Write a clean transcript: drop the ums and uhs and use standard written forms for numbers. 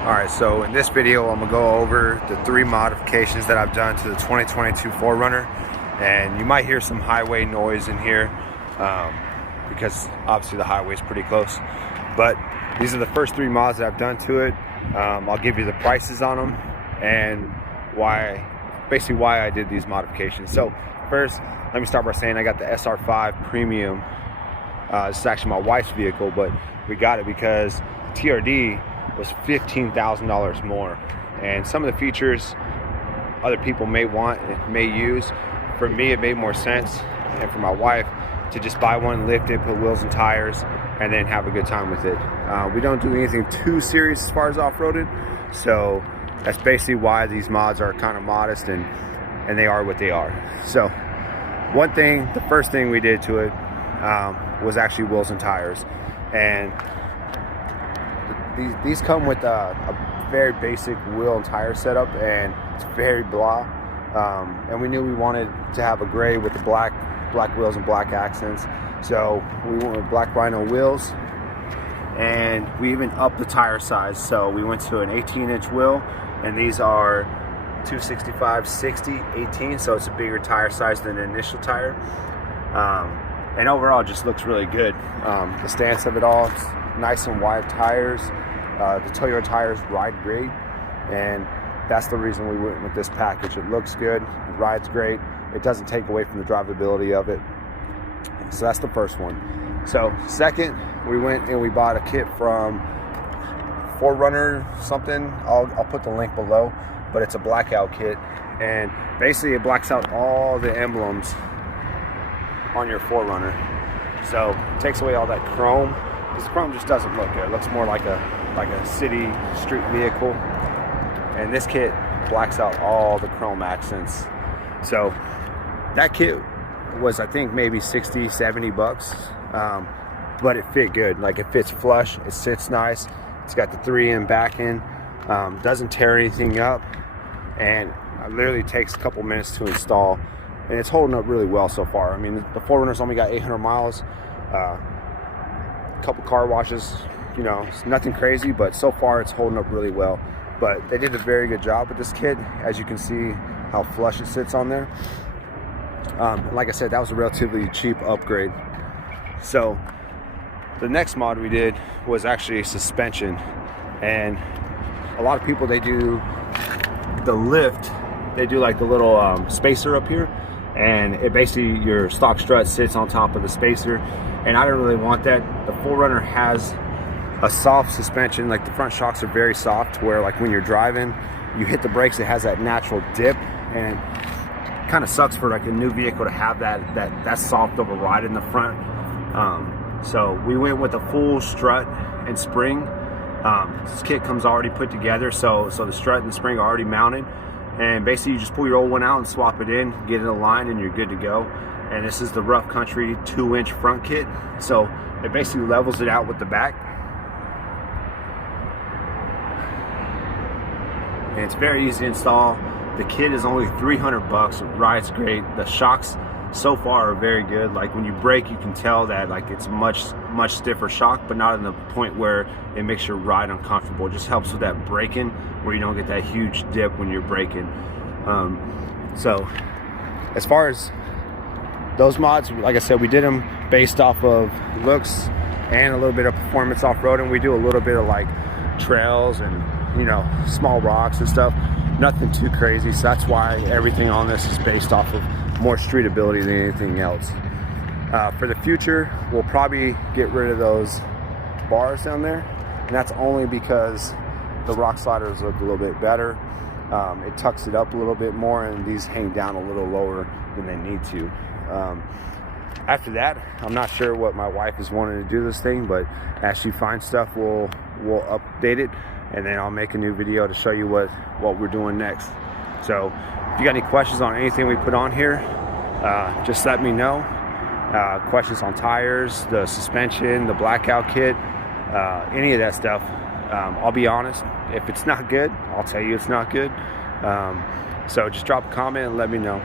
Alright, so in this video I'm going to go over the 3 modifications that I've done to the 2022 4runner, and you might hear some highway noise in here because obviously the highway is pretty close, but these are the first 3 mods that I've done to it. I'll give you the prices on them and basically why I did these modifications. So first, let me start by saying I got the SR5 Premium. This is actually my wife's vehicle, but we got it because TRD was $15,000 more, and some of the features other people may want and may use. For me, it made more sense, and for my wife, to just buy one, lift it, put wheels and tires, and then have a good time with it. We don't do anything too serious as far as off-roaded, so that's basically why these mods are kind of modest, and they are what they are. So the first thing we did to it was actually wheels and tires, and these come with a very basic wheel and tire setup, and it's very blah. And we knew we wanted to have a gray with the black wheels and black accents, so we went with black Rhino wheels, and we even upped the tire size. So we went to an 18-inch wheel, and these are 265/60/18, so it's a bigger tire size than the initial tire. And overall, it just looks really good. The stance of it all, it's nice and wide tires. The Toyota tires ride great, and that's the reason we went with this package. It looks good, it rides great, it doesn't take away from the drivability of it. So that's the first one. So second, we went and we bought a kit from 4runner something. I'll put the link below, but it's a Blackout Kit, and basically it blacks out all the emblems on your 4runner. So it takes away all that chrome, because the chrome just doesn't look good. It looks more like a city street vehicle, and this kit blacks out all the chrome accents. So that kit was, I think, maybe 60-70 bucks, but it fit good. Like, it fits flush, it sits nice, it's got the 3M back end, doesn't tear anything up, and it literally takes a couple minutes to install, and it's holding up really well so far. I mean, the 4runner's only got 800 miles, a couple car washes, you know, it's nothing crazy, but so far it's holding up really well. But they did a very good job with this kit. As you can see how flush it sits on there. Like I said, that was a relatively cheap upgrade. So the next mod we did was actually suspension, and a lot of people, they do the lift, they do like the little spacer up here, and it basically, your stock strut sits on top of the spacer, and I don't really want that. The 4runner has a soft suspension, like the front shocks are very soft, where like when you're driving, you hit the brakes, it has that natural dip, and it kind of sucks for like a new vehicle to have that soft of a ride in the front. So we went with a full strut and spring. This kit comes already put together, so the strut and the spring are already mounted, and basically you just pull your old one out and swap it in, get it aligned, and you're good to go. And this is the Rough Country 2-inch front kit, so it basically levels it out with the back. And it's very easy to install. The kit is only 300 bucks. It rides great. The shocks so far are very good. Like, when you brake, you can tell that like it's much stiffer shock, but not in the point where it makes your ride uncomfortable. It just helps with that braking, where you don't get that huge dip when you're braking. So as far as those mods, like I said, we did them based off of looks and a little bit of performance off-roading. We do a little bit of like trails and, you know, small rocks and stuff, nothing too crazy. So that's why everything on this is based off of more streetability than anything else. For the future, we'll probably get rid of those bars down there, and that's only because the rock sliders look a little bit better. It tucks it up a little bit more, and these hang down a little lower than they need to. After that, I'm not sure what my wife is wanting to do this thing, but as she finds stuff, we'll update it, and then I'll make a new video to show you what we're doing next. So if you got any questions on anything we put on here, just let me know. Questions on tires, the suspension, the Blackout Kit, any of that stuff. I'll be honest, if it's not good, I'll tell you it's not good. So just drop a comment and let me know.